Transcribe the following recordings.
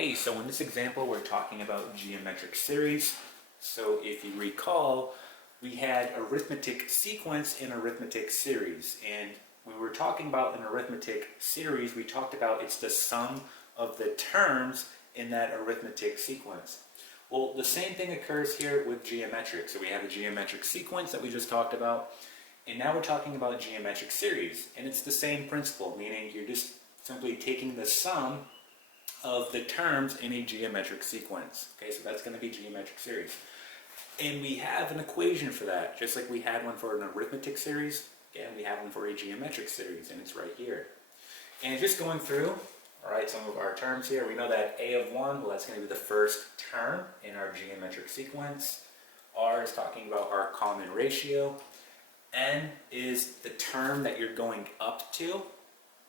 Okay, so in this example, we're talking about geometric series. So if you recall, we had arithmetic sequence and arithmetic series. And when we were talking about an arithmetic series, we talked about it's the sum of the terms in that arithmetic sequence. Well, the same thing occurs here with geometric. So we have a geometric sequence that we just talked about, and now we're talking about a geometric series. And it's the same principle, meaning you're just simply taking the sum of the terms in a geometric sequence. Okay, so that's going to be geometric series. And we have an equation for that, just like we had one for an arithmetic series. Again, we have one for a geometric series, and it's right here. And just going through, all right, some of our terms here. We know that a of 1, well, that's going to be the first term in our geometric sequence. R is talking about our common ratio. N is the term that you're going up to,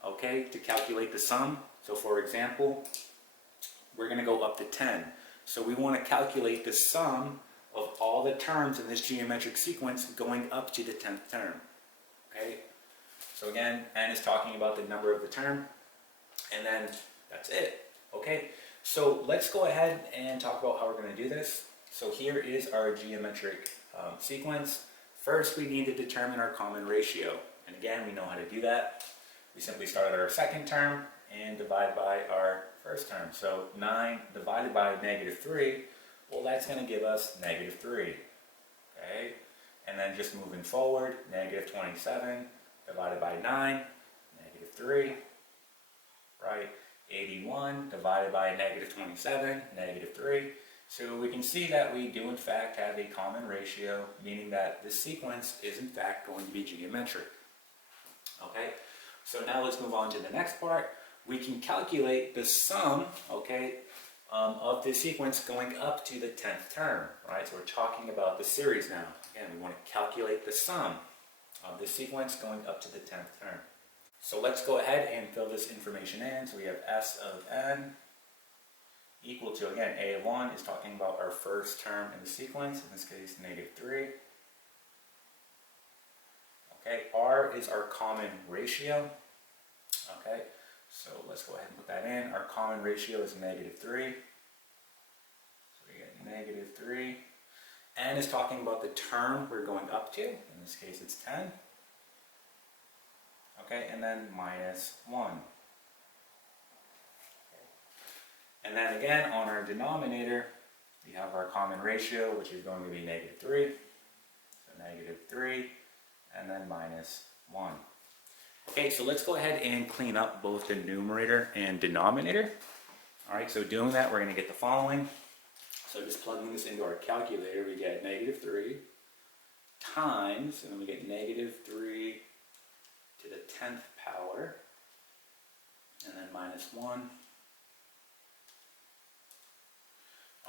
okay, to calculate the sum. So for example, we're going to go up to 10. So we want to calculate the sum of all the terms in this geometric sequence going up to the 10th term. Okay? So again, n is talking about the number of the term, and then that's it. Okay? So let's go ahead and talk about how we're going to do this. So here is our geometric sequence. First, we need to determine our common ratio. And again, we know how to do that. We simply start at our second term and divide by our first term. So 9 divided by negative 3, well, that's going to give us negative 3. Okay? And then just moving forward, negative 27 divided by 9, negative 3. Right? 81 divided by negative 27, negative 3. So we can see that we do in fact have a common ratio, meaning that this sequence is in fact going to be geometric. Okay? So now let's move on to the next part. We can calculate the sum, okay, of the sequence going up to the 10th term, right? So we're talking about the series now. Again, we want to calculate the sum of the sequence going up to the 10th term. So let's go ahead and fill this information in. So we have S of n equal to, again, a of 1 is talking about our first term in the sequence, in this case, negative 3. Okay, R is our common ratio. Okay, so let's go ahead and put that in. Our common ratio is negative 3. So we get negative 3. N is talking about the term we're going up to. In this case, it's 10. Okay, and then minus 1. Okay. And then again, on our denominator, we have our common ratio, which is going to be negative 3. So negative 3, and then minus 1. Okay, so let's go ahead and clean up both the numerator and denominator. Alright, so doing that, we're going to get the following. So just plugging this into our calculator, we get negative 3 times, and then we get negative 3 to the 10th power, and then minus 1.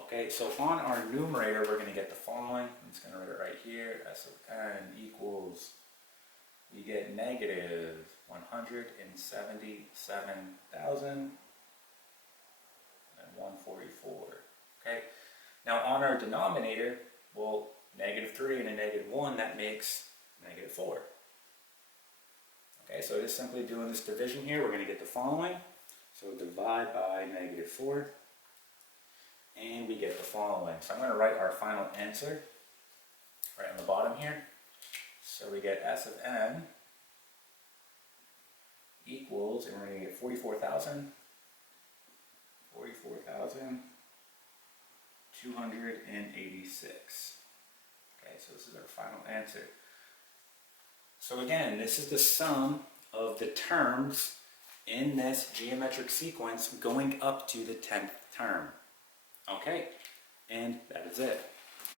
Okay, so on our numerator, we're going to get the following. I'm just going to write it right here. S of n equals, we get negative 177,144. Okay, now on our denominator, well, negative 3 and a negative 1, that makes negative 4. Okay, so just simply doing this division here, we're going to get the following. So divide by negative 4, and we get the following. So I'm going to write our final answer right on the bottom here. So we get S of n equals, and we're going to get 44,286. Okay, so this is our final answer. So again, this is the sum of the terms in this geometric sequence going up to the 10th term. Okay, and that is it.